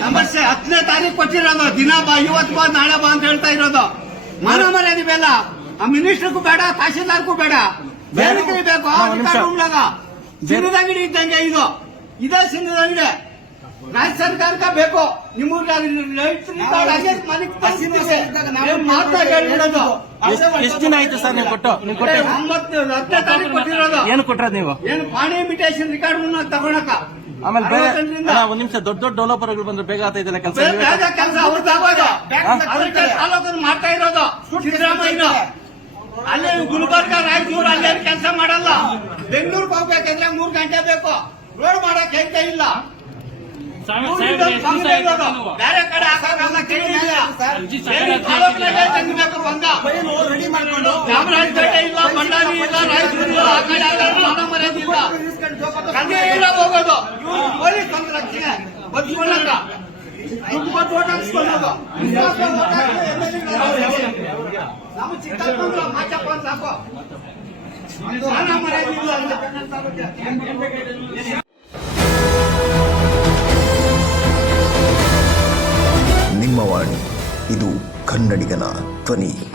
ಸಮಸ್ಯೆ ಹತ್ತನೇ ತಾರೀಕು ಕೊಟ್ಟಿರೋದು. ದಿನ ಬಾ ಇವತ್ತು ಬಾ ನಾಳೆ ಬಾ ಅಂತ ಹೇಳ್ತಾ ಇರೋದು. ಮಾನ ಮರ್ಯಾದೆ ಬೇಡ. ಆ ಮಿನಿಸ್ಟರ್ಗೂ ಬೇಡ ತಹಶೀಲ್ದಾರ್ಗೂ ಬೇಡ. ಬೇರೆ ಬೇಕು ಅಂಗಡಿ ಇದ್ದಂಗೆ ಇದು. ಇದೇ ಸಿಂಧದ ಅಂಗಡಿ ರಾಜ್ಯ ಸರ್ಕಾರಕ್ಕೆ ಬೇಕು. ಎಷ್ಟು ದಿನ ಆಯ್ತು ಸರ್ ನೀವು ಕೊಟ್ಟು? ನೀವು ಕೊಟ್ಟು ಒಂಬತ್ತು ಹತ್ತನೇ ತಾರೀಕು ಕೊಟ್ಟಿರೋದು. ಏನು ನೀವು? ಏನು ಪಾಣಿ ಇಮಿಟೇಷನ್ ರೆಕಾರ್ಡ್ ತಗೊಳಕ? ಆಮೇಲೆ ಬೇರೆ ಒಂದ್ ನಿಮಿಷ ದೊಡ್ಡ ದೊಡ್ಡ ಡೆವಲಪರ್ಗಳು ಬಂದ್ರೆ ಬೇಗ ಆಗ್ತೈತಿಲ್ಲ ಕೆಲಸ? ಬೇಗ ಕೆಲಸ ಅವ್ರದ್ದು ಆಗೋದು ಅದಕ್ಕೆ ತಾಲೂಕನ್ನು ಮಾಡ್ತಾ ಇರೋದು. ಸಿದ್ದರಾಮಯ್ಯ ಅಲ್ಲೇ ಗುಲ್ಬರ್ಗ ರಾಯಚೂರು ಅಲ್ಲೇ ಕೆಲಸ ಮಾಡಲ್ಲ. ಬೆಂಗಳೂರಿಗೆ ಹೋಗ್ಬೇಕಂದ್ರೆ ಮೂರ್ ಗಂಟೆ ಬೇಕು. ರೋಡ್ ಮಾಡಕ್ ಹೇಳ್ತಾ ಇಲ್ಲ. ಬೇರೆ ಕಡೆ ಹಾಕಲ್ಲ ಕೇಳಿಲ್ಲ ಏನು ತಾಲೂಕಿನಾಗೆ ತೆಗಿಬೇಕು ಬಂದ. ಚಾಮರಾಜಪೇಟೆ ಇಲ್ಲ. ಬಳ್ಳಾರಿ ಇಲ್ಲ. ರಾಯಚೂರು ಇಲ್ಲ. ಆ ಕಡೆ ಎಲ್ಲ ಮಾನ ಮರ್ಯಾದೆ ಇಲ್ಲ ಕಂದೀರ ಹೋಗೋದು. ಪೊಲೀಸ್ ಬಂದ ದುಡ್ಡು ಓಟ್ ಹಾಕ್ಸ್ಕೊಳ್ಳೋದು. ಮಾಚಪ್ಪ ಅಂತ ಮರ್ಯಾದೆ ಇಲ್ಲ. ಇದು ಕನ್ನಡಿಗನ ಧ್ವನಿ.